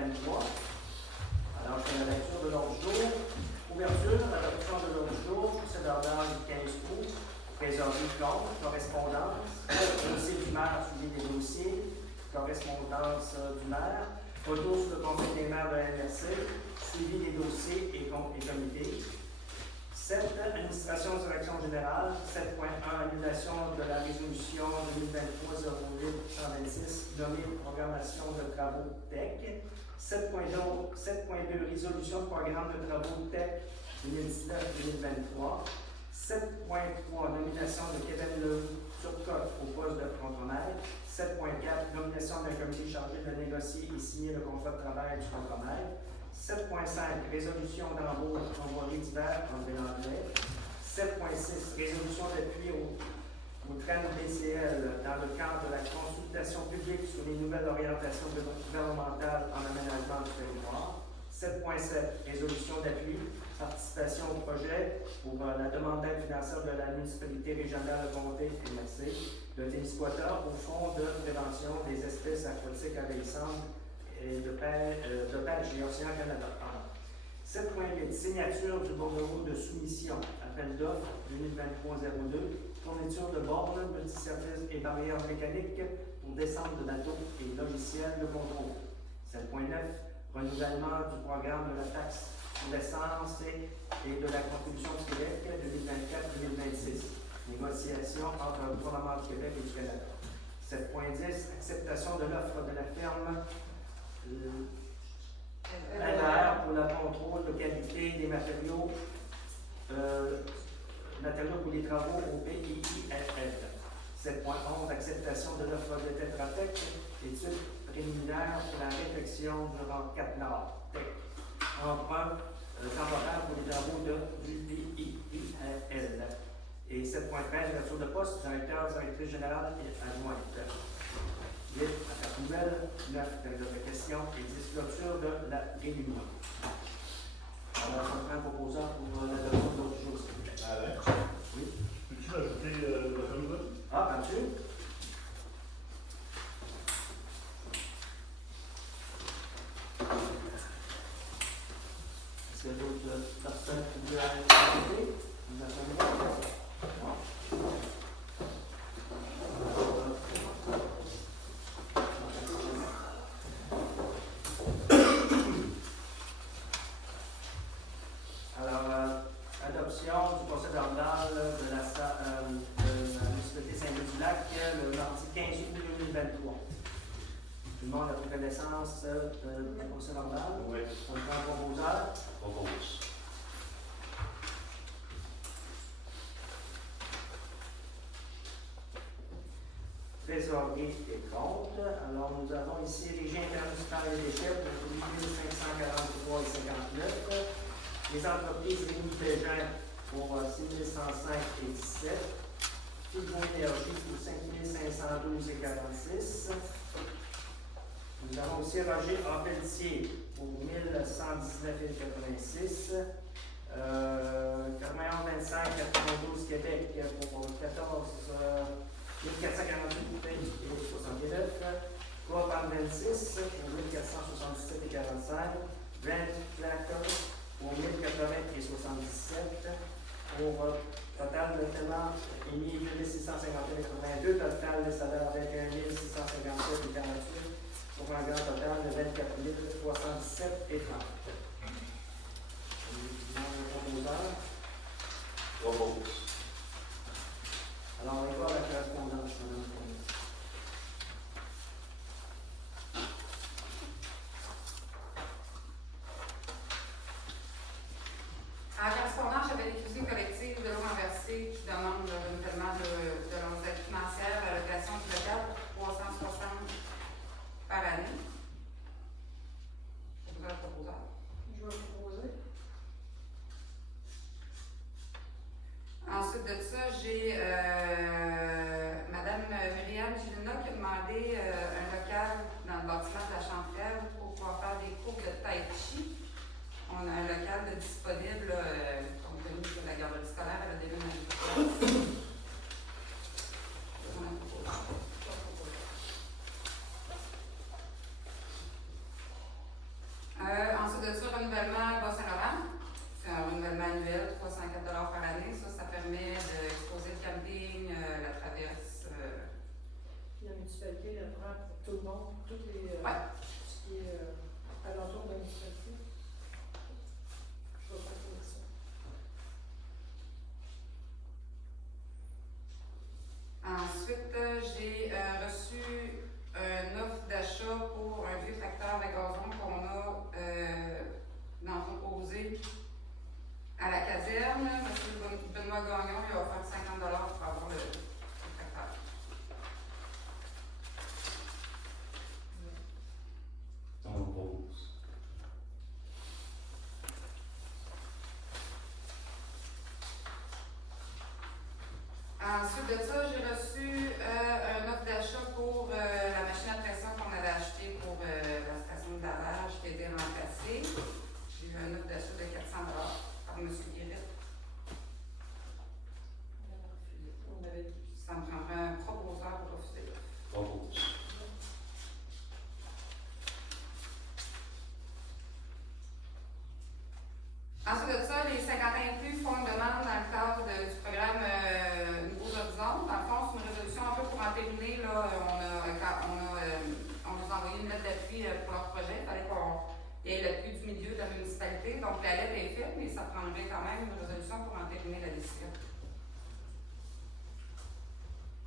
2023. Alors, je fais la lecture de l'ordre du jour. Ouverture, adoption de l'ordre du jour, procès d'ordre du 15 août, trésorerie compte, correspondance, dossier du maire, suivi des dossiers, correspondance du maire, retour sur le conseil des maires de la MRC, suivi des dossiers et comités. 7. Administration direction générale. 7.1. Annulation de la résolution 2023-08-126 nommée programmation de travaux TEC. 7.2. Résolution de programme de travaux TEC 2019-2023. 7.3. Nomination de Kevin Turcotte au poste de frontonnaire. 7.4. Nomination d'un comité chargé de négocier et signer le contrat de travail du frontonnaire. 7.5. Résolution d'embauche en voirie d'hiver en anglais. 7.6. Résolution d'appui au TRAN DCL dans le cadre de la consultation publique sur les nouvelles orientations gouvernementales en aménagement du territoire. 7.7. Résolution d'appui, participation au projet pour la demande d'aide financière de la municipalité régionale de Comté et Mercé de Témiscouata au fonds de prévention des espèces aquatiques envahissantes et de pêche et océan Canada. 7.8. Signature du bordereau de soumission. Appel d'offres 2023-02. Fourniture de bornes, multiservices et barrières mécaniques pour descente de bateaux et logiciels de contrôle. 7.9. Renouvellement du programme de la taxe sur l'essence et de la contribution du Québec 2024-2026. Négociation entre le gouvernement du Québec et du Canada. 7.10. Acceptation de l'offre de la ferme LR pour le contrôle de qualité des matériaux pour les travaux au PIIRL. 7.11. Acceptation de l'offre de Tetra Tech, études préliminaires pour la réflexion durant 4 Nord. Emprunt temporaire pour les travaux du PIIRL. Et 7.13. Ouverture de poste, directrice générale et adjointe. 8. Affaires nouvelles. 9. Période de questions. Et 10. Clôture de la réunion. Alors, je prends un proposant pour l'adoption de l'autre jour, s'il vous plaît. Alain? Oui. Peux-tu ajouter l'affaire nouvelle? Ah, bien-sûr. Est-ce qu'il y a d'autres personnes qui veulent ajouter? Nous avons adoption du conseil ordinal de la municipalité Saint-Louis-du-Lac le mardi 15 août 2023. Tout le monde a pris connaissance du conseil ordinal? Oui. On prend un proposeur? Propose. Trésorerie et compte. Alors, nous avons ici Régie intermunicipale des déchets pour 8543,59. Les entreprises Rémi Bégin pour 6105 et 17. Figon Énergie pour 5512,46. Nous avons aussi Roger A. Pelletier pour 1119,86. Carmaillon 25 92 Québec pour 1448,69. Coop 26 pour 1477,45. Brand Placker pour 1080,77. Pour total de paiement émis 2651,82. Total de salaire 21 657,48. Pour un grand total de 24 317,30. Propose. Alors, on va voir la correspondance. En correspondance, j'avais des cuisines collectives de l'eau renversée qui demandent le renouvellement de leurs aides financières à la location du local pour 360 par année. Je vous ai proposé. Je vais proposer. Ensuite de ça, j'ai Mme Myriam Gilina qui a demandé un local dans le bâtiment de la Chanterelle pour pouvoir faire des cours de tai chi. On a un local de disponible, compte tenu que la garderie scolaire elle a déménagé. de ça, j'ai reçu un offre d'achat pour la machine à pression qu'on avait achetée pour la station de lavage qui a été remplacée. J'ai eu un offre d'achat de 400 $ par M. Guéret. Ça me prendrait un proposeur pour refuser l'offre. 3 votes. Ensuite de ça, les 50 ans et plus font une demande dans le cadre du programme Nouveaux Horizons. Dans le fond, c'est une résolution un peu pour entériner. Là, on nous a envoyé une lettre d'appui pour leur projet. Il fallait qu'il y ait l'appui du milieu de la municipalité. Donc, la lettre est faite, mais ça prendrait quand même une résolution pour entériner la décision.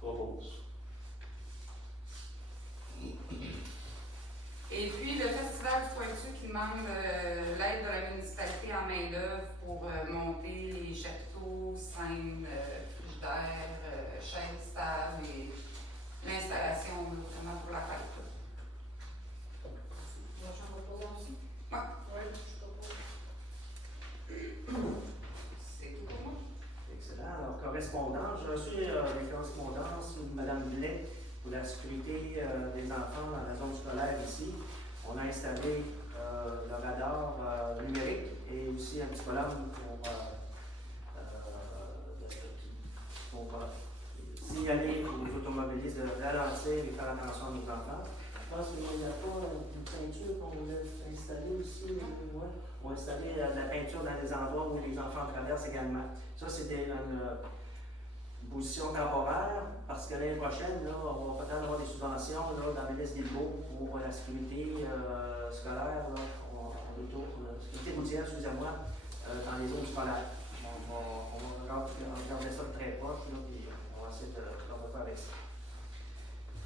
3 votes. Et puis, le Festival du Pointu qui demande l'aide de la municipalité en main-d'œuvre pour monter les chapiteaux, scènes, frigidaires, chaises, tables et l'installation vraiment pour la fête. J'en propose aussi? Ouais. Oui, je propose. C'est tout pour moi. Excellent. Alors, correspondance. J'ai reçu des correspondances de Mme Blais pour la sécurité des enfants dans la zone scolaire ici. On a installé le radar numérique et aussi un petit bonhomme pour signaler aux automobilistes de ralentir et faire attention à nos enfants. Je pense qu'il n'y a pas une peinture qu'on voulait installer aussi. Ouais. On va installer de la peinture dans les endroits où les enfants traversent également. Ça, c'était une position temporaire, parce que l'année prochaine, là, on va peut-être avoir des subventions là, dans le ministre Guilbeault pour la sécurité scolaire, là, sécurité routière, excusez-moi, dans les zones scolaires. On va regarder ça de très proche, là, puis on va essayer de faire avec ça.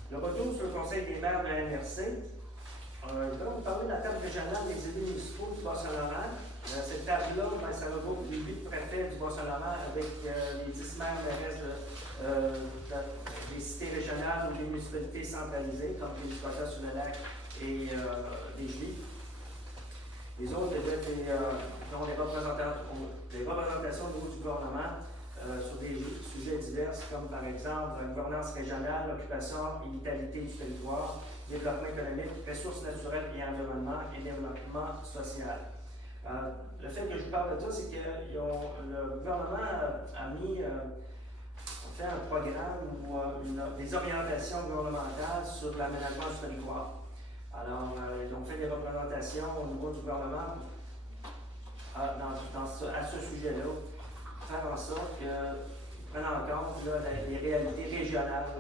Le retour sur le Conseil des maires de la MRC. Je vais vous parler de la table régionale des élus municipaux du Bas-Saint-Laurent. Cette table-là, ça regroupe les 8 préfets du Bas-Saint-Laurent avec les 10 maires des cités régionales ou des municipalités centralisées, comme les Scotia-sur-le-Lac et les Juifs. Les autres ont des représentations au niveau du gouvernement sur des sujets divers, comme par exemple la gouvernance régionale, l'occupation et vitalité du territoire, développement économique, ressources naturelles et environnement et développement social. Le fait que je vous parle de ça, c'est que le gouvernement a fait un programme ou des orientations gouvernementales sur l'aménagement du territoire. Alors, ils ont fait des représentations au niveau du gouvernement à ce sujet-là, faire en sorte qu'ils prennent en compte là, les réalités régionales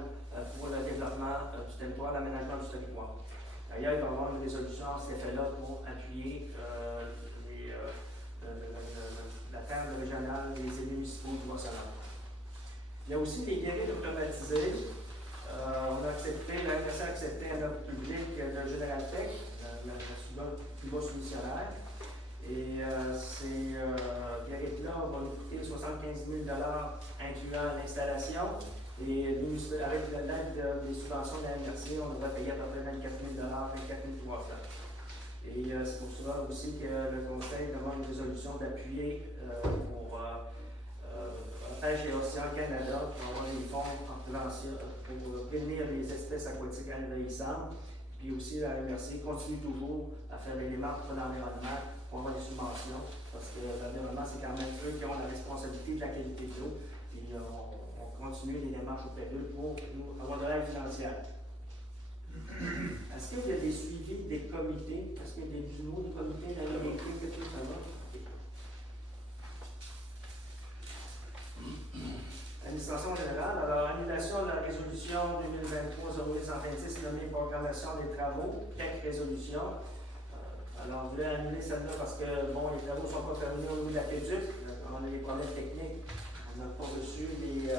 pour le développement du territoire, l'aménagement du territoire. D'ailleurs, il va y avoir une résolution à cet effet-là pour appuyer la table régionale des élus municipaux du Bas-Saint-Laurent. Il y a aussi les guérilles automatisées. On a accepté, la MRC a accepté un offre publique de General Tech, la plus bas soumissionnaire. Et ces guérilles-là vont nous coûter 75 000 $, incluant l'installation. Et avec l'aide des subventions de la MRC, on devrait payer à peu près 24 000 $, 24 300 $. Et c'est pour cela aussi que le Conseil demande une résolution d'appuyer pour Pêche et Océan Canada pour avoir des fonds pour prévenir les espèces aquatiques envahissantes. Puis aussi, la MRC continue toujours à faire des démarches pour l'environnement pour avoir des subventions, parce que l'environnement, c'est quand même eux qui ont la responsabilité de la qualité de l'eau. Puis on continue les démarches auprès d'eux pour nous avoir de l'aide financière. Est-ce qu'il y a des suivis des comités? Est-ce qu'il y a des nouveaux comités d'année d'écrit que tout ça va? Administration générale, alors annulation de la résolution 2023-0126 nommée programmation des travaux, quelques résolutions. Alors, je voulais annuler celle-là parce que, bon, les travaux ne sont pas terminés au niveau de la PEDUC. On a des problèmes techniques. On n'a pas reçu les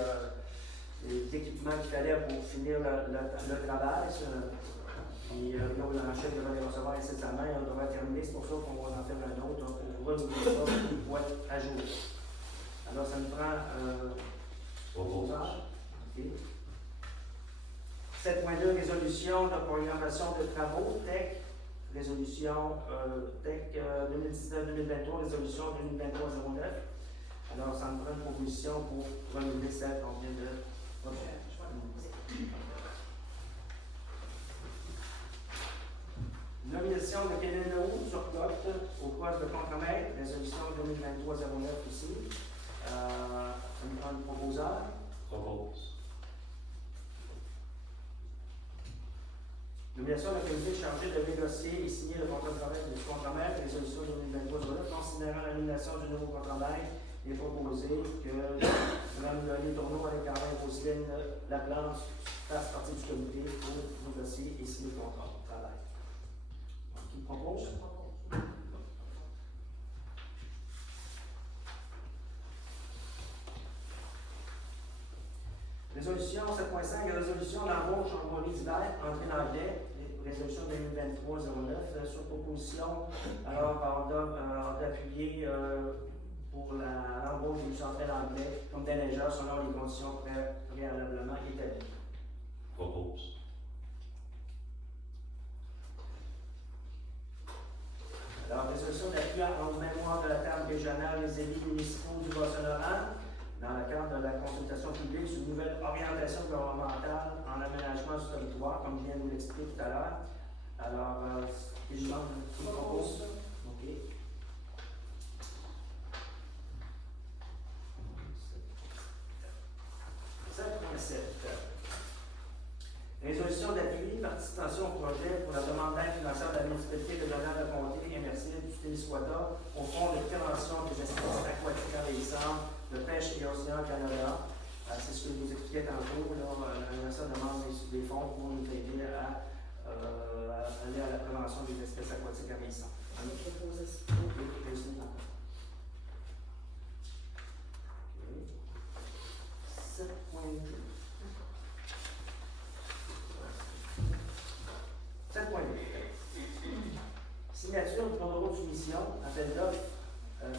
équipements qu'il fallait pour finir le travail. Puis, là, l'enchère devrait les recevoir incessamment et on devrait terminer. C'est pour ça qu'on va en faire un autre pour renouveler ça pour être à jour. Alors, ça nous prend proposeur. OK. 7.2, résolution de programmation de travaux, TEC. Résolution TEC 2019-2023, résolution 2023-09. Alors, ça me prend une proposition pour renouveler celle qu'on vient de Je vais le proposer. Nomination de Kevin Leroux sur cote au poste de contre-maître, résolution 2023-09 ici. Un proposeur. Propose. Nomination d'un comité chargé de négocier et signer le contrat de travail du contre-maître, résolution 2023-09, considérant la nomination du nouveau contre-maître, il est proposé que Mme Denis Tourneau avec Caroline Roselyne Laplante fasse partie du comité pour négocier et signer le contrat de travail. Qui propose? Je propose. Résolution 7.5, résolution d'embauche en Maurice d'hiver, entrée dans le délai, résolution 2023-09, sur proposition, alors on a appuyé pour l'embauche des entrées dans le délai comme déneigeur selon les conditions préalablement établies. Propose. Alors, résolution d'appui en mémoire de la table régionale des élus municipaux du Bas-Saint-Laurent dans le cadre de la consultation publique sur une nouvelle orientation gouvernementale en aménagement du territoire, comme je viens de vous l'expliquer tout à l'heure. Alors, je demande qui propose. OK. Résolution d'appui, participation au projet pour la demande d'aide financière de la municipalité de Donald-le-Comté, MRC du Témiscouata, au fonds de prévention des espèces aquatiques envahissantes de pêche et océan Canada. C'est ce que je vous expliquais tantôt. La demande des fonds pour nous aider à aller à la prévention des espèces aquatiques envahissantes. Je propose. OK. 7.2. 7.2. Signature du bordereau de soumission, appel d'offres,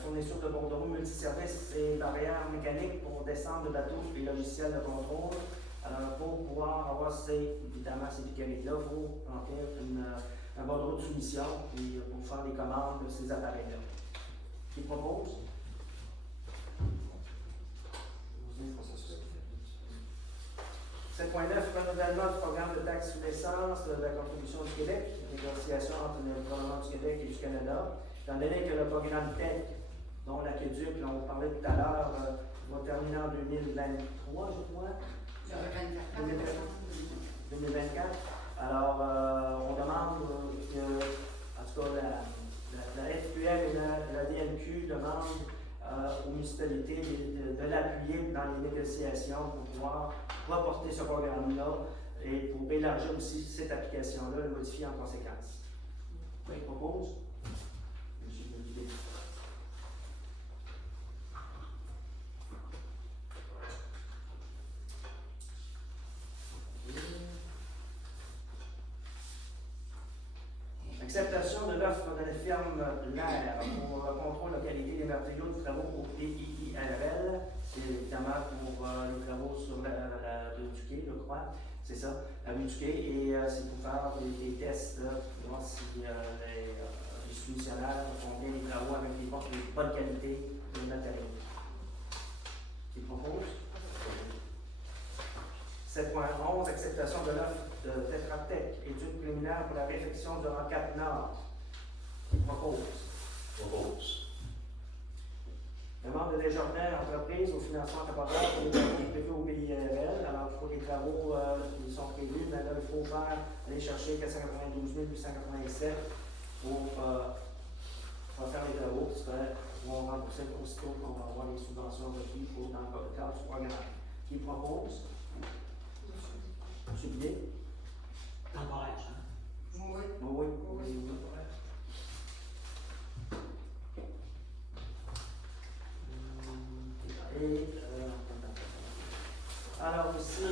fourniture de bordereau multiservices et barrières mécaniques pour descendre de bateaux et logiciels de contrôle. Alors, pour pouvoir avoir évidemment ces piqueries-là, il faut remplir un bordereau de soumission et pour faire les commandes de ces appareils-là. Qui propose? 7.9, renouvellement du programme de taxe sur l'essence de la contribution du Québec, négociation entre le gouvernement du Québec et du Canada. Étant donné que le programme TEC, dont l'aqueduc, on parlait tout à l'heure, va terminer en 2023, je crois. 2024. Alors, on demande que, en tout cas, la FQM et la DMQ demandent aux municipalités de l'appuyer dans les négociations pour pouvoir reporter ce programme-là et pour élargir aussi cette application-là, le modifier en conséquence. Qui propose? Monsieur Olivier. Acceptation de l'offre de la firme L'air pour contrôle de qualité des matériaux de travaux au PIIRL. C'est évidemment pour les travaux sur la rue du Quai, je crois. C'est ça, la rue du Quai. Et c'est pour faire des tests, pour voir si les soumissionnaires font bien les travaux avec les bonnes qualités de matériaux. Qui propose? 7.11, acceptation de l'offre de Tetra Tech, études préliminaires pour la réfection de l'enquête Nord. Qui propose? Propose. Demande de Desjardins Entreprises au financement temporaire pour les travaux prévus au PIRL. Alors, pour les travaux qui sont prévus, mais là, il faut aller chercher 492 887 pour faire les travaux qui vont rembourser aussitôt qu'on va avoir les subventions requises dans le cadre du programme. Qui propose? Monsieur Bidet? Temporaire, ça. Oui. Oui. Et alors aussi,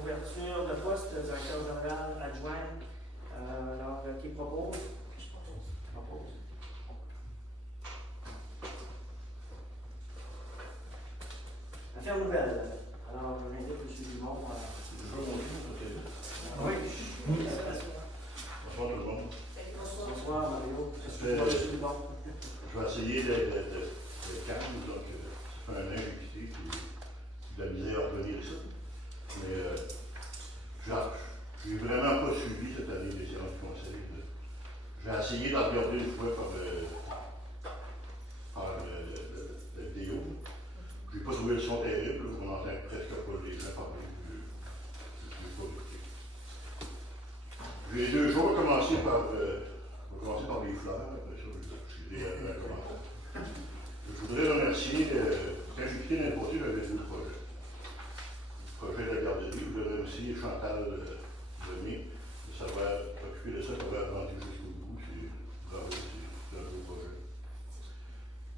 ouverture de poste, directeur général adjoint. Alors, qui propose? Je propose. Propose. Affaires nouvelles. Alors, je m'invite M. Dumont. Oui. Bonsoir tout le monde. Bonsoir, Mario. Bonsoir, M. Dumont. Je vais essayer d'être calme, donc ça fait un an que j'ai quitté, puis de la misère à revenir ça. Mais j'ai vraiment pas suivi cette année les séances du conseil. J'ai essayé de regarder une fois par le vidéo. J'ai pas trouvé le son terrible, on n'entend presque pas les gens parler. Je l'ai pas écouté. J'ai 2 jours commencé par les fleurs, après ça, j'ai commencé. Je voudrais remercier, quand j'ai quitté l'imposé, j'avais 2 projets. Le projet de la garderie, je voudrais remercier Chantal Denis de savoir s'occuper de ça, d'avoir avancé jusqu'au bout. Bravo, c'est un beau projet.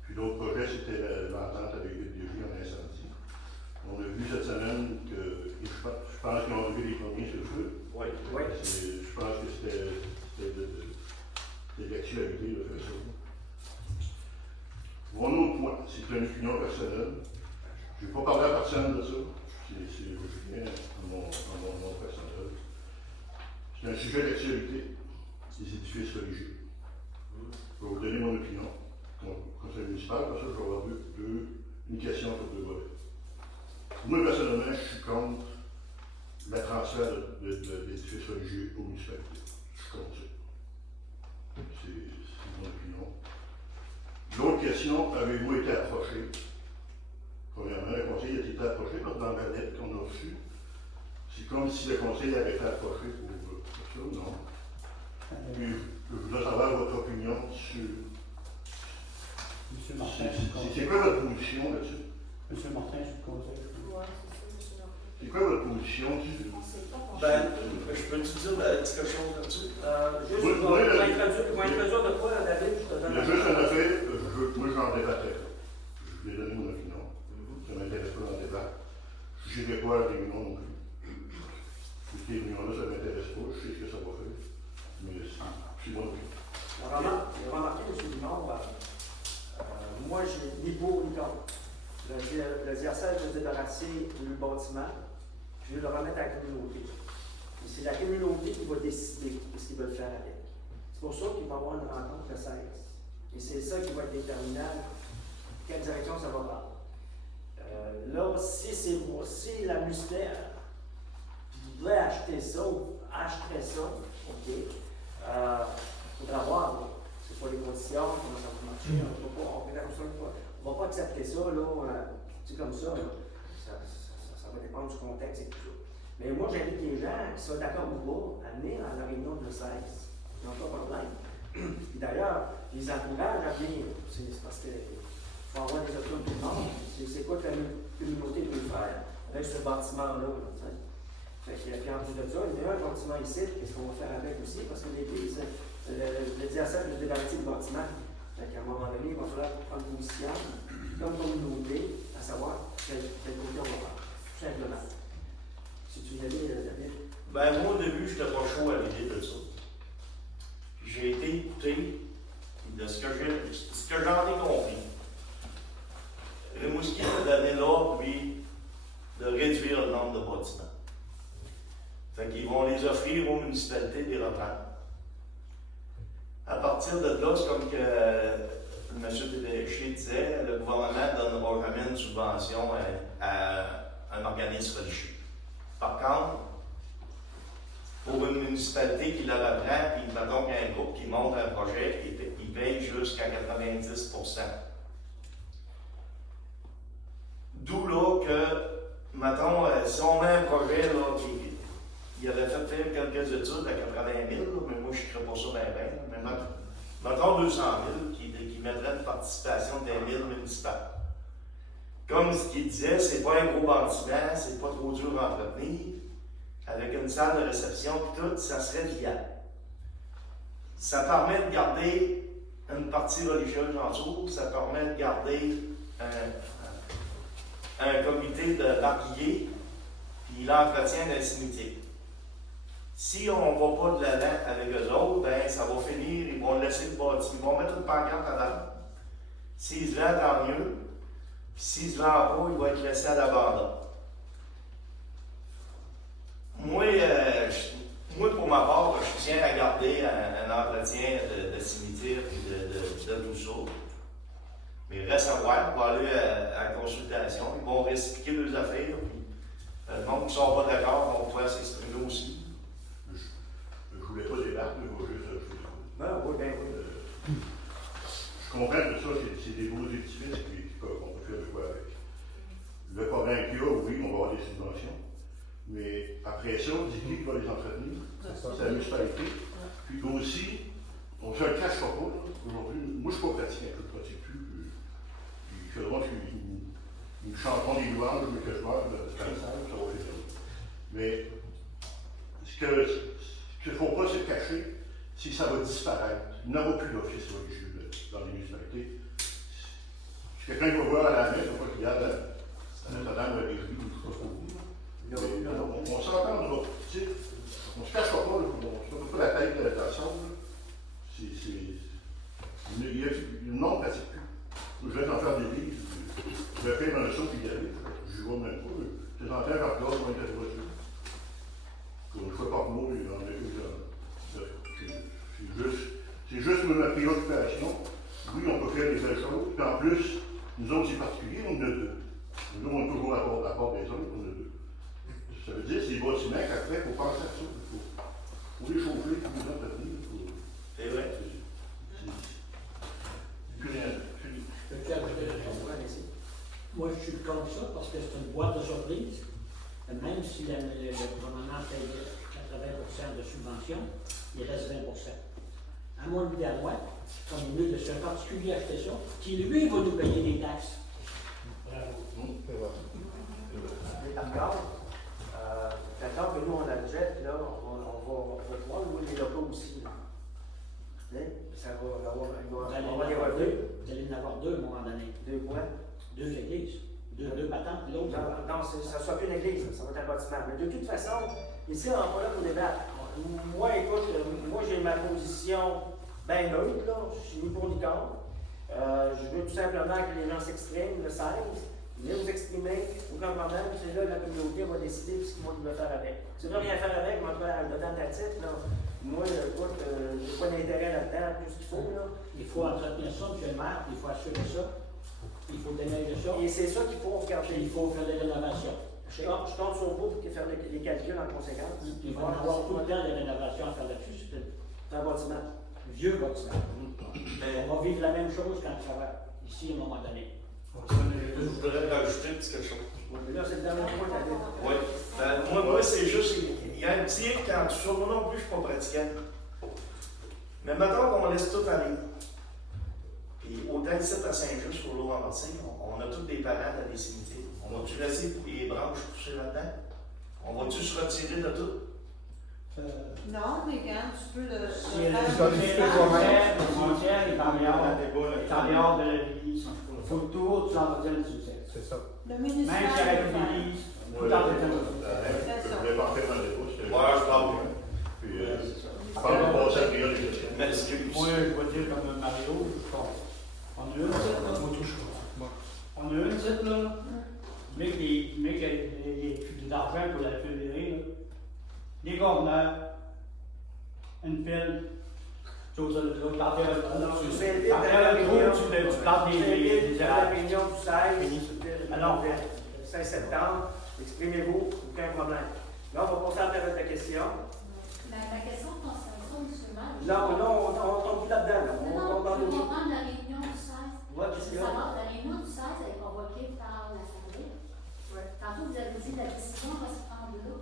Puis l'autre projet, c'était l'entente avec le DG en incendie. On a vu cette semaine que, je pense qu'ils ont enlevé les premiers sur le feu. Oui. Je pense que c'était de l'actualité de faire ça. Mon autre point, c'est une opinion personnelle. Je n'ai pas parlé à personne de ça. Je viens à mon nom personnel. C'est un sujet d'actualité, les édifices religieux. Je vais vous donner mon opinion. Mon conseil municipal, parce que je vais avoir une question sur 2 volets. Moi, personnellement, je suis contre le transfert d'édifices religieux aux municipalités. Je suis contre ça. C'est mon opinion. L'autre question, avez-vous été approché? Premièrement, le conseil a été approché dans la lettre qu'on a reçue. C'est comme si le conseil avait été approché pour ça, non? Puis, je voudrais savoir votre opinion sur. Monsieur Martin, C'est quoi votre position là-dessus? Monsieur Martin, je vous conseille. Ouais, c'est ça, monsieur Martin. C'est quoi votre position sur. On sait pas qu'on Ben, je peux-te dire quelque chose là-dessus? Juste Oui, pour oui, introduire de quoi, David, je te donne Il y a juste un affaire, moi j'en débattais. Je voulais donner mon opinion. Ça ne m'intéresse pas d'en débattre. Je n'irai pas à la réunion non plus. Toutes les réunions-là, ça ne m'intéresse pas. Je sais ce que ça va faire. Mais c'est mon opinion. Remarquez, M. Dumont, moi, je n'ai ni pour ni contre. Le diocèse veut débarrasser du bâtiment, je vais le remettre à la communauté. Et c'est la communauté qui va décider de ce qu'ils veulent faire avec. C'est pour ça qu'il va y avoir une rencontre le 16. Et c'est ça qui va être déterminant, quelle direction ça va prendre. Là, si la municipalité voudrait acheter ça ou acheterait ça, OK, il faudra voir, là. C'est pas les conditions, comment ça va marcher, on va pas accepter ça, là, c'est comme ça, là. Ça va dépendre du contexte et tout ça. Mais moi, j'invite les gens qui sont d'accord ou pas à venir à la réunion de 16. Ils n'ont pas de problème. Puis d'ailleurs, je les encourage à venir. C'est parce qu'il faut avoir des options de tout le monde. C'est quoi que la communauté peut faire avec ce bâtiment-là. Fait que, puis en plus de ça, il y a un bâtiment ici, qu'est-ce qu'on va faire avec aussi? Parce que l'église, le diocèse veut débarrasser le bâtiment. Fait qu'à un moment donné, il va falloir prendre position comme communauté, à savoir quel côté on va faire. Tout simplement. Si tu l'avais, David. Ben, moi, au début, je n'étais pas chaud à l'idée de ça. Puis j'ai été écouté, de ce que j'en ai compris. Rimouski a donné l'ordre, lui, de réduire le nombre de bâtiments. Fait qu'ils vont les offrir aux municipalités de les reprendre. À partir de là, c'est comme que M. Téléché disait, le gouvernement ne donnera jamais une subvention à un organisme religieux. Par contre, pour une municipalité qui la reprend, puis mettons qu'il y a un groupe qui monte un projet, il paye jusqu'à 90%. D'où là que, mettons, si on met un projet là, il avait fait faire quelques études à 80 000, là, mais moi je ne ferais pas ça bien, mais mettons 200 000 qui mettraient une participation de 20 000 municipales. Comme ce qu'il disait, c'est pas un gros bâtiment, c'est pas trop dur à entretenir. Avec une salle de réception et tout, ça serait viable. Ça permet de garder une partie religieuse en dessous, ça permet de garder un comité de barguilliers, puis l'entretien d'un cimetière. Si on ne va pas de l'avant avec eux autres, ben ça va finir, ils vont laisser le bâtiment, ils vont mettre une pancarte à l'avant. S'ils se vendent, tant mieux. Puis s'ils se vendent pas, il va être laissé à l'abandon. Moi, pour ma part, je tiens à garder un entretien de cimetière et de tout ça. Mais reste à voir, on va aller à la consultation, ils vont réexpliquer leurs affaires. Puis Le monde qui ne sont pas d'accord vont pouvoir s'exprimer aussi. Je ne voulais pas débattre, mais je vais juste ajouter ça. Ben oui, ben oui. Je comprends que ça, c'est des beaux édifices qu'on peut faire de quoi avec. Le problème qu'il y a, oui, on va avoir des subventions, mais après ça, c'est qui va les entretenir? C'est la municipalité. Puis aussi, on ne se le cache pas aujourd'hui. Moi, je ne suis pas pratiquant, je ne pratique plus. Il faudra qu'ils me chanteront des louanges, mais que je vois, ça va faire. Mais ce qu'il ne faut pas se cacher, c'est que ça va disparaître. Il n'y aura plus d'office religieux dans les municipalités. Si quelqu'un va voir à la messe, il ne faut pas qu'il regarde à Notre-Dame ou à l'église, on s'entend, on ne se cache pas, on ne se met pas la tête dans le sable. Le monde ne pratique plus. Je vais en faire des livres, je vais faire un saut et y aller. Je ne vois même pas. C'est en terre par gauche, on est à la voiture. Une fois par mois, il y en a c'est juste ma préoccupation. Oui, on peut faire des belles choses. Puis en plus, nous autres, c'est particulier, on en a deux. Nous, on est toujours à part des autres, on en a deux. Ça veut dire que c'est des bâtiments qu'après, il faut penser à ça. Il faut les chauffer, il faut les entretenir. C'est vrai. Plus rien. Moi, je suis contre ça parce que c'est une boîte de surprise. Même si le gouvernement paye 80% de subvention, il reste 20%. À mon avis, à moi, comme il est mieux de ce particulier acheter ça, qui lui va nous payer des taxes. D'accord. Maintenant que nous, on a le jet, là, on va pouvoir louer les locaux aussi. Ça va avoir on va des revenus. Vous allez en avoir deux à un moment donné. Deux quoi? Deux églises. Deux patentes, l'autre. Non, ça ne sera plus une église, ça va être un bâtiment. Mais de toute façon, ici, on n'est pas là pour débattre. Moi, écoute, moi j'ai ma position bien neutre, là. Je suis ni pour ni contre. Je veux tout simplement que les gens s'expriment le 16. Venez vous exprimer, aucun problème. C'est là que la communauté va décider ce qu'ils vont faire avec. Si vous ne rien faire avec, on va faire le tentative. Moi, écoute, je n'ai pas d'intérêt là-dedans, tout ce qu'il faut. Là. Il faut entretenir ça, M. le maire, il faut assurer ça. Il faut déneiger ça. Et c'est ça qu'il faut regarder. Il faut faire des rénovations. Je compte sur vous pour faire les calculs en conséquence. Il va y avoir tout le temps des rénovations à faire là-dessus. C'est un bâtiment. Vieux bâtiment. Mais On va vivre la même chose quand ça va ici à un moment donné. je voudrais rajouter quelque chose. Là, c'est le dernier point que tu as Oui. Moi, c'est juste, il y a un petit quand sur moi non plus, je ne suis pas pratiquant. Mais maintenant qu'on laisse tout aller, puis autant ici à Saint-Just, au Lourdes-en-Marseille, on a tous des parades à des cimetières. On va-tu laisser les branches pousser là-dedans? On va-tu se retirer de tout? Non, mais quand tu peux le. Si le le faire- cimetière est en dehors de l'église. Il faut que tout l'entretienne du ciel. C'est ça. Le Même ministère. si avec une église, tout l'entretien du ciel. Je ne voulais pas faire un débat, c'était Ouais, je parle. Puis, je parle de passer à prier les questions. M'excuse. Moi, je vais dire comme Mario, je pense. On a une titre, là. On a une titre, là. Mais qu'il y ait plus d'argent pour la fédérer, là. Des conteneurs, une pile, tu plantes un trou, tu plantes des la érables. réunion du 16, Alors, 16 septembre, exprimez-vous, aucun problème. Là, on va passer à la période de questions. La question concerne ça, M. le maire. Là, on tombe plus là-dedans. Là. On Non, tombe dans je veux d'autres choses. comprendre la réunion du 16. Ouais, qu'est-ce qu'il y a? Savoir, la réunion du 16, elle est convoquée par l'Assemblée. Tantôt, vous avez dit que la décision va se prendre là.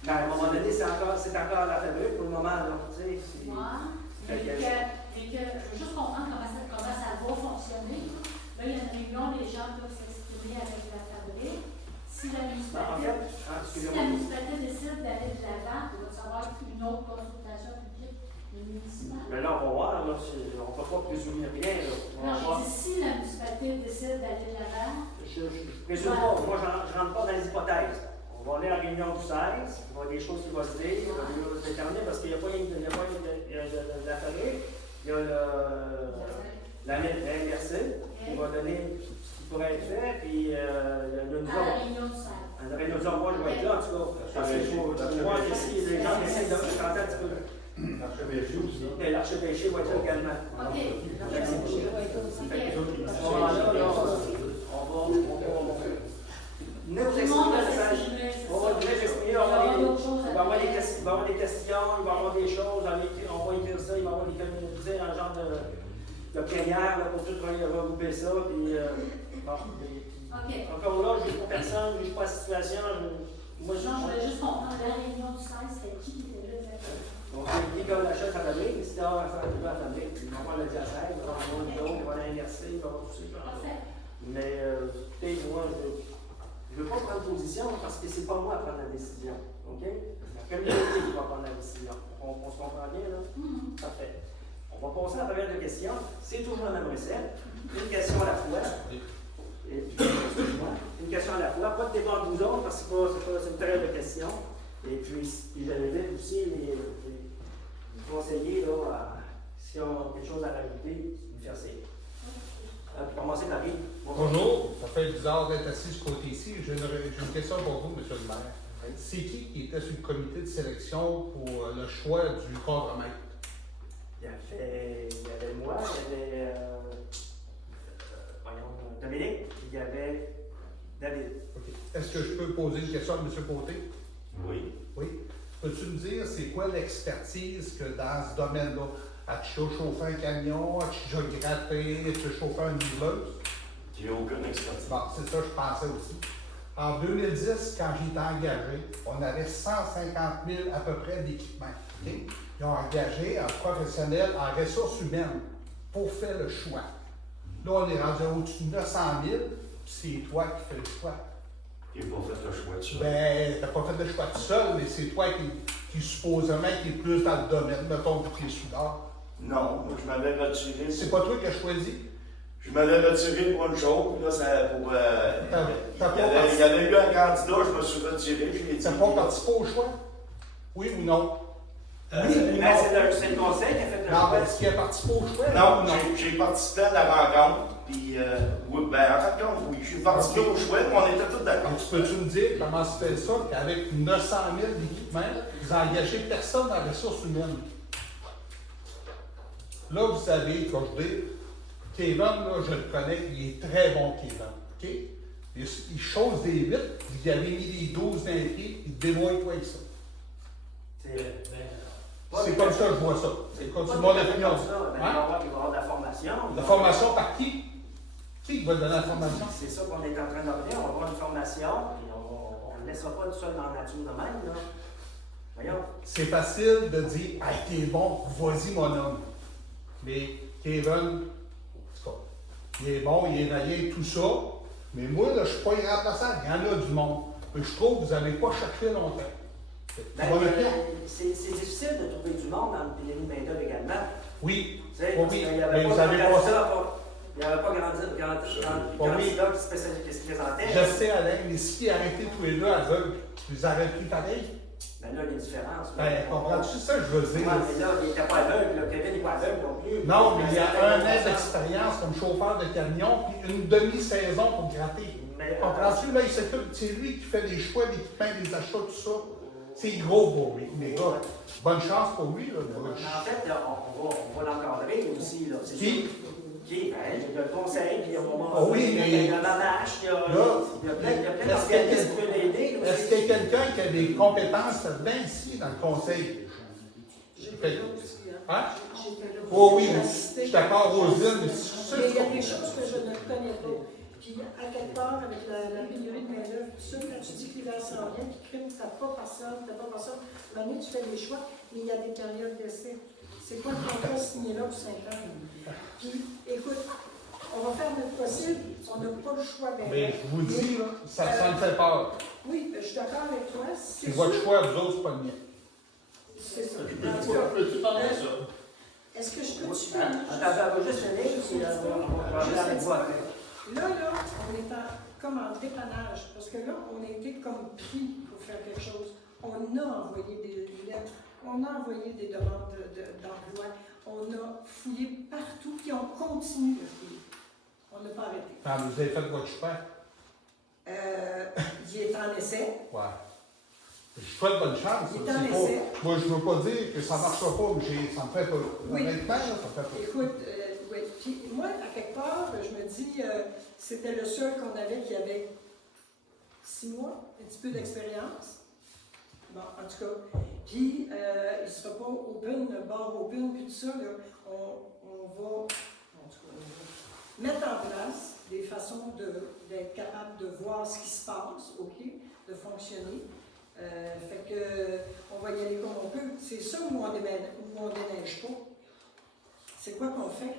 Ben, à un moment donné, c'est encore à la fabrique pour le moment. Là, tu sais, c'est- Moi, mais que, je veux juste comprendre comment ça va fonctionner. Là, il y a une réunion, les gens peuvent s'exprimer avec la fabrique. Si la Ben, en municipalité, fait, si la excusez-moi. municipalité décide d'aller de l'avant, il va y avoir une autre consultation publique municipale. Mais là, on va voir. Là, on ne peut pas présumer rien. Là. On Non, va voir. j'ai dit si la municipalité décide d'aller de l'avant. Je présume pas. Moi, je ne rentre pas dans les hypothèses. On va aller à la réunion du 16. Il va y avoir des choses qui vont se dire, il va y avoir se déterminer parce qu'il n'y a pas de la fabrique. Il y a la MRC qui va donner ce qui pourrait être fait. Puis, nous À la réunion du 16. la réunion du 16, moi, je vais être là, en tout cas. Parce que moi, ici, les gens essaient de me tenter un petit peu. L'archevêché aussi. Et l'archevêché va être là également. OK. Fait que c'est pour ça. OK. À ce moment-là, là, on va. Venez vous Tout le monde exprimer va le 16 s'exprimer de plénière là, pour tout regrouper ça. Puis, bon, OK. encore là, je n'ai pas personne, je n'ai pas la situation. Moi, Non, je voulais juste comprendre, la réunion du 16, c'était qui était là exactement? donc, l'école d'achat à fabrique, les citeurs à faire à fabrique. Ils vont voir le diocèse, ils vont voir le don, ils vont à l'université, ils vont voir tout ça. Parfait. Mais, écoutez, moi, je ne veux pas prendre position parce que c'est pas moi à prendre la décision. OK? C'est la communauté qui va prendre la décision. On se comprend bien, là? Parfait. On va passer à la période de questions. C'est toujours la même recette. Une question à la fois. Et puis, excuse-moi, une question à la fois. Pas de débat de vous autres parce que c'est une période de questions. Et puis j'invite aussi les conseillers, là, s'ils ont quelque chose à rajouter, nous faire signe. Pour commencer, Marie. Bonjour, ça fait bizarre d'être assis ce côté-ci. J'ai une question pour vous, M. le maire. C'est qui était sur le comité de sélection pour le choix du cadre-maître? Il y avait moi, il y avait Dominique, il y avait David. Okay. Est-ce que je peux poser une question à M. Côté? Oui. Oui. Peux-tu me dire c'est quoi l'expertise que dans ce domaine-là? As-tu chauffé un camion? As-tu déjà gratté? As-tu chauffé une livreuse? J'ai aucune expertise. Bon, c'est ça que je pensais aussi. En 2010, quand j'ai été engagé, on avait 150 000 à peu près d'équipements. Okay? Ils ont engagé un professionnel en ressources humaines pour faire le choix. Là, on est rendu au-dessus de 900 000, puis c'est toi qui fais le choix. J'ai pas fait le choix de ça. Ben, t'as pas fait le choix tout seul, mais c'est toi qui supposément qui est plus dans le domaine, mettons, que tu es soudard. Non, moi, je m'avais retiré. C'est pas toi qui as choisi? Je m'avais retiré pour une chose, puis là, ça pour. T'as il y avait eu un candidat, je me suis retiré, je l'ai dit. T'as pas participé au choix? Oui ou non? C'est le conseil qui a fait le Non, choix. ben, est-ce qu'il a participé au choix? Non, ou non? j'ai participé à la rencontre, puis oui, ben, en fait, oui, j'ai participé au choix, mais on était tous d'accord. Donc, peux-tu me dire comment se fait ça qu'avec 900 000 d'équipements, vous engagez personne dans les ressources humaines? Là, vous savez, comme je dis, Kevin, là, je le connais, il est très bon, Kevin. OK? Il chose des vitres, il y avait mis les 12 dans les pieds, il dévoile quoi avec ça. C'est comme ça que je vois ça. C'est comme ça, mon opinion. Il va y avoir de la formation. La formation par qui? Qui va donner la formation? C'est ça qu'on est en train de revenir. On va avoir une formation, et on ne laissera pas tout seul dans la nature de même. Là. Voyons. C'est facile de dire, hey, t'es bon, vas-y, mon homme. Mais Kevin, il est bon, il est naïf, tout ça. Mais moi, là, je ne suis pas irremplaçable. Il y en a du monde. Mais je trouve que vous n'allez pas chercher longtemps. C'est difficile de trouver du monde dans le pénurie de main-d'œuvre également. Oui. Tu sais, Oui, il n'y avait mais pas vous avez de passé. il n'y avait pas grand candidat qui se présentait. Je sais, Alain, mais si arrêtez tous les deux aveugles, vous aurez pris pareil. Ben là, il y a une différence. Ben, comprends-tu ça, je veux dire? Ouais, mais là, il n'était pas aveugle. Là. Kevin n'est pas aveugle non plus. Non, mais il y a un an d'expérience comme chauffeur de camion, puis une demi-saison pour gratter. Comprends-tu? Là, c'est lui qui fait les choix, l'équipement, les achats, tout ça. C'est gros pour lui, mais gars. Bonne chance pour lui. Là, En fait, là, on va l'encadrer aussi. Là. Qui? Qui? Ben, il y a le conseil, puis il y a oui, mais il y a la nage, il y a plein d'organismes qui peuvent l'aider. Est-ce qu'il y a quelqu'un qui a des compétences là-dedans ici, dans le conseil? J'étais là aussi. Hein? J'étais là. Oh oui, mais je suis d'accord, Roselyne, mais c'est Mais il y a des choses que je ne connais pas. Puis, à quelque part, avec la pénurie de main-d'œuvre, tout ça, quand tu dis que l'hiver s'en vient, puis crime, t'as pas personne, maintenant, tu fais des choix, mais il y a des périodes d'essai. C'est quoi le contrat signé là pour 5 ans? Puis, écoute, on va faire notre possible, on n'a pas le choix bien. Mais je vous dis, là, ça me fait peur. Oui, je suis d'accord avec toi. C'est votre choix, vous autres, c'est pas le mien. C'est ça. En tout cas, Peux-tu parler de ça? est-ce que je peux te finir? Attends, on va juste finir, puis on va parler avec vous après. Là, on est comme en dépannage, parce que là, on a été comme pris pour faire quelque chose. On a envoyé des lettres, on a envoyé des demandes d'emploi, on a fouillé partout, puis on continue de fouiller. On n'a pas arrêté. Ah, mais vous avez fait votre choix. Il est en essai. Ouais. Je souhaite bonne chance. Il est C'est en pas- essai. Moi, je ne veux pas dire que ça ne marchera pas, mais ça me fait pas. Oui. Honnêtement, là, ça me fait pas. Écoute, oui. Puis moi, à quelque part, je me dis, c'était le seul qu'on avait qui avait 6 mois, un petit peu d'expérience. Bon, en tout cas. Puis, il ne sera pas open, bar open, puis tout ça, là. On va façons d'être capable de voir ce qui se passe, OK, de fonctionner. Fait que on va y aller comme on peut. C'est ça où on déneige pas. C'est quoi qu'on fait?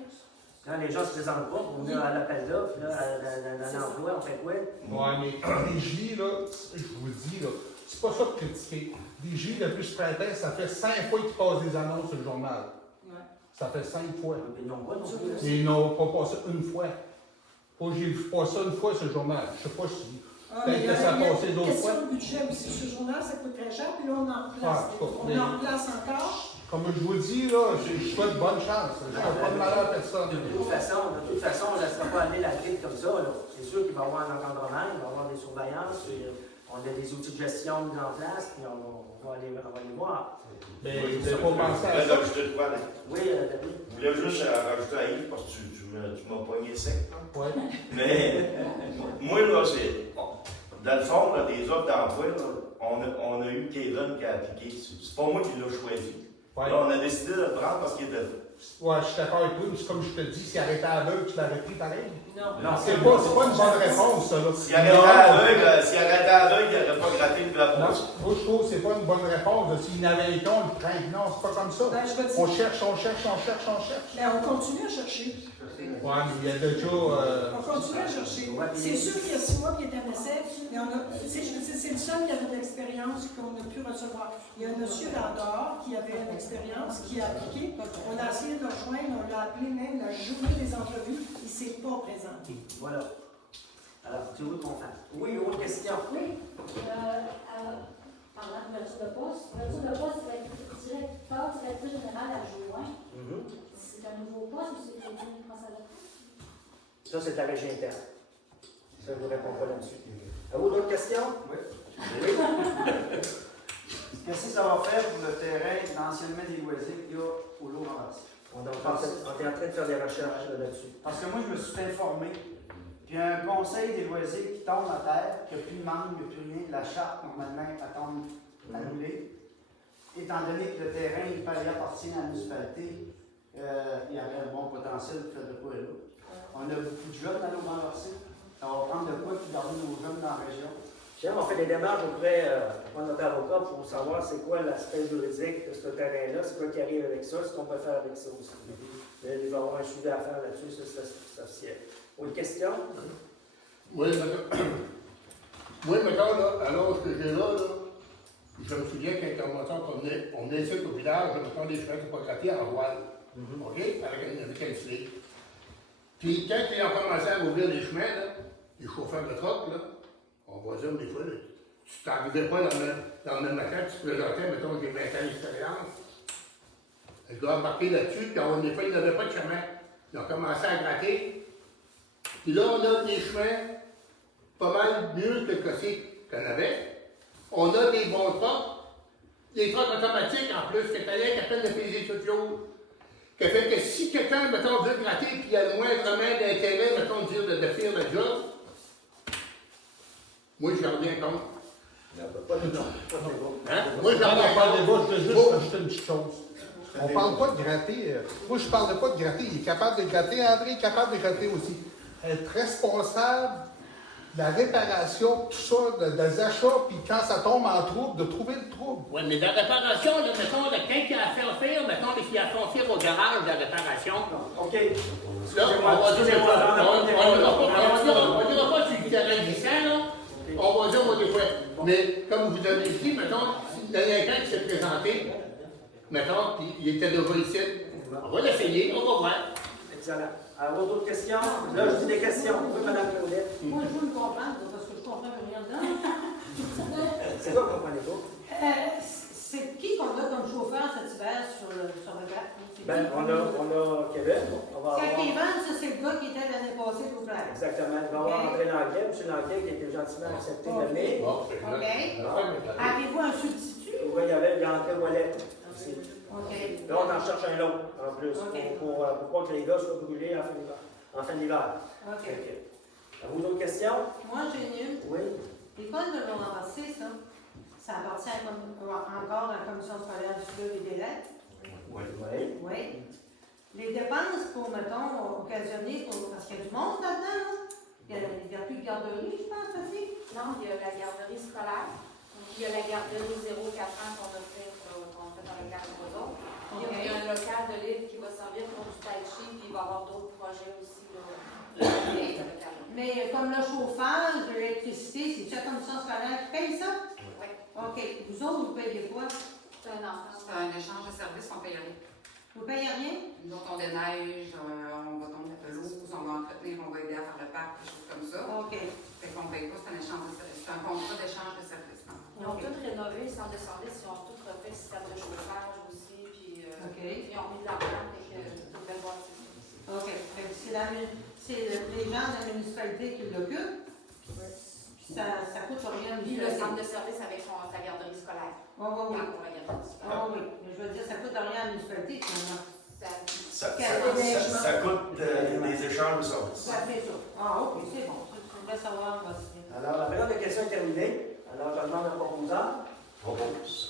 Quand les gens se présentent pas, on est à l'appel d'offres, là, à l'emploi, on fait quoi? Ouais, mais DG, là, je vous le dis, là, c'est pas ça de critiquer. DG, depuis ce printemps, ça fait 5 fois qu'ils passent des annonces sur le journal. Ouais. Ça fait 5 fois. Ils n'ont pas non plus. Ils n'ont pas passé une fois. Moi, j'ai vu passer une fois sur le journal. Je sais pas si. Mais Peut-être que ça a passé une d'autres fois. question de budget aussi. Ce journal, ça coûte très cher, puis là, on en replace. Ah, On en replace encore. Comme je vous dis, là, je souhaite bonne chance. Je ne souhaite pas de malheur à personne. De toute façon, on ne laissera pas aller la grippe comme ça. C'est sûr qu'il va y avoir un encadrement, il va y avoir des surveillances. On a des outils de gestion mis en place, puis on va aller voir. Mais vous n'avez pas pensé à ça. rajouter de quoi, là? Oui, David. Je voulais juste rajouter à Yves parce que tu m'as pogné sec. Là. Ouais. Mais moi, là, c'est. Dans le fond, là, des offres d'emploi, là, on a eu Kevin qui a appliqué. C'est pas moi qui l'ai choisi. Ouais. Là, on a décidé de le prendre parce qu'il était là. Ouais, je suis d'accord avec toi, mais c'est comme je te dis, s'il arrêtait aveugle, tu l'aurais pris pareil. Non. C'est pas une bonne réponse, ça. Là. S'il arrêtait aveugle, il n'aurait pas gratté le drapeau. Non, moi, je trouve que c'est pas une bonne réponse. Là. S'il n'avait un con, le train, non, c'est pas comme ça. Ben, je vais te On dire. cherche. Mais on continue à chercher. Ouais, mais il y a déjà. On continue à chercher. C'est sûr qu'il y a 6 mois qu'il était un essai, mais on a, tu sais, je veux dire, c'est le seul qui avait de l'expérience qu'on a pu recevoir. Il y a un monsieur là-dehors qui avait une expérience, qui a appliqué. On a essayé de le rejoindre, on l'a appelé même la journée des entrevues. Il ne s'est pas présenté. Voilà. Alors, tu veux qu'on fasse? Oui, autre question. Oui. Parlant d'ouverture de poste, directeur général adjoint. C'est un nouveau poste ou c'est une transformation? Ça, c'est la régie interne. Ça, je ne vous réponds pas là-dessus. Avez-vous d'autres questions? Oui. Qu'est-ce que ça va faire pour le terrain d'anciennement des loisirs qu'il y a au lot renversé? On est en train de faire des recherches là-dessus. Parce que moi, je me suis fait informer. Puis il y a un conseil des loisirs qui tombe à terre, qu'il n'y a plus de membre, il n'y a plus rien. La charte, normalement, elle tombe annulée. Étant donné que le terrain, il fallait appartenir à la municipalité, il y avait un bon potentiel de faire de quoi là. On a beaucoup de jeunes à l'eau renversée. Ça va prendre de quoi puis garder nos jeunes dans la région. Tiens, on fait des démarches auprès de notre avocat pour savoir c'est quoi l'aspect juridique de ce terrain-là, c'est quoi qui arrive avec ça, ce qu'on peut faire avec ça aussi. Mais il va y avoir un suivi à faire là-dessus, ça c'est officiel. Autre question? Oui, maintenant, là, à l'âge que j'ai là, je me souviens qu'on venait ici au village, mettons des chemins qui ne sont pas grattés en voile. OK? Avec un filet. Puis quand ils ont commencé à ouvrir les chemins, là, les chauffeurs de troc, là, on va dire des fois, là, tu t'arrivais pas dans le même matin, tu te présentais, mettons, j'ai 20 ans d'expérience. Je dois embarquer là-dessus, puis des fois, ils n'avaient pas de chemin. Ils ont commencé à gratter. Puis là, on a des chemins pas mal mieux que qu'on avait. On a des bons trocs, des trocs automatiques en plus, que tu as qu'à peine de payer tout le qui fait que si quelqu'un, mettons, veut gratter et il y a le moindrement d'intérêt, mettons, de faire le job, moi, je n'en reviens compte. Pas de débat. Hein? Moi, je n'en reviens pas de débat, compte. je veux juste ajouter une petite chose. On ne parle pas de gratter. Moi, je ne parle pas de gratter. Il est capable de gratter. André est capable de gratter aussi. Être responsable de la réparation, tout ça, des achats, puis quand ça tombe en trouble, de trouver le trouble. Oui, mais la réparation, là, mettons, quelqu'un qui a fait faire, mettons, qui a fait faire au garage de la réparation. OK. Là, on ne dira pas sur le terrain glissant, là. On va dire, moi, des fois. Mais comme vous avez dit, mettons, s'il y a quelqu'un qui s'est présenté, mettons, puis il était déjà ici, on va l'essayer, on va voir. Excellent. Alors, d'autres questions? Là, je dis des questions. Oui, Mme Claudette. Moi, je veux me comprendre, parce que je comprends rien dedans. C'est quoi, vous ne comprenez pas? C'est qui qu'on a comme chauffeur cet hiver sur le graphe? Ben, on a Québec. On va C'est avoir... Kevin, ça c'est le gars qui était l'année passée au Claire. Exactement. Il va y avoir André Languet, M. Languet qui a été gentiment accepté de mai. Bon, c'est OK. là. Avez-vous un substitut? Oui, il y a André Ouellet aussi. OK. Là, on en cherche un autre en plus OK. pour pas que les gars soient brûlés en fin d'hiver. OK. Avez-vous d'autres questions? Moi, j'ai une. Oui. L'école de l'Embrassé, ça appartient encore à la commission scolaire du Sud et des Lettres. Oui. Oui. Les dépenses pour, mettons, occasionner, parce qu'il y a du monde là-dedans, là. garderie, je pense aussi. Non, il y a la garderie scolaire. Il y a la garderie 0-4 ans qu'on a fait dans le cadre de autres. Il y a un local de livre qui va servir pour du tai chi, puis il va y avoir d'autres projets aussi. Mais comme le chauffage, l'électricité, c'est ça comme ça scolaire qui paye ça? Oui. OK. Vous autres, vous payez quoi? C'est un enfant. C'est un échange de services, on paye rien. Vous payez rien? Nous autres, on déneige, on va tomber la pelouse, on va entretenir, on va aider à faire le parc, des choses comme ça. OK. Fait qu'on ne paye pas, c'est un échange de services. C'est un contrat d'échange de services. Non? Ils ont tous rénové le centre de service, ils ont tous refait le système de chauffage aussi, puis OK. ils ont mis de l'argent et que tout le monde voit aussi. OK. Fait que c'est les gens de la municipalité qui l'occupent. Puis ça coûte rien. Puis le centre de service avec sa garderie scolaire. Oui, oui, oui. Pour la garderie scolaire. Ah oui. Mais je veux dire, ça coûte rien à la municipalité, finalement. Ça coûte des échanges de services. Ça fait ça. Ah, OK, c'est bon. Je voudrais savoir aussi. Alors, la période de questions est terminée. Alors, je demande un proposant. Propose.